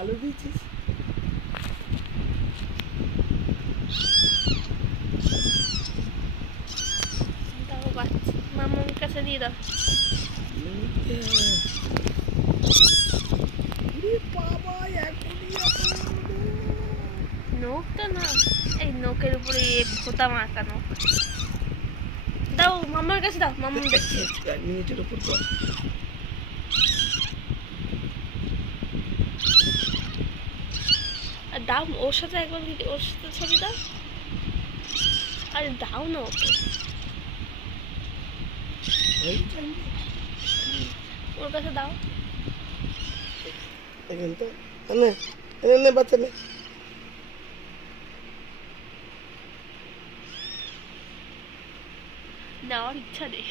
আলু দিয়েছিস? দাও বাচ্চা মামার কাছে দিয়ে দাও। বাবা এখনই নখটা না, এই নখের উপরে ভোতা মার্কা নখ। দাও মামার কাছে দাও, মামা দেখছে। 1 মিনিটের উপর কর। আর দাও ওর সাথে একবার ওর সাথে ছবি দাও। আরে দাও না ওকে, ওর কাছে দাও। এখান তো নে নে নে বাচ্চা নে। নেওয়ার ইচ্ছা নেই।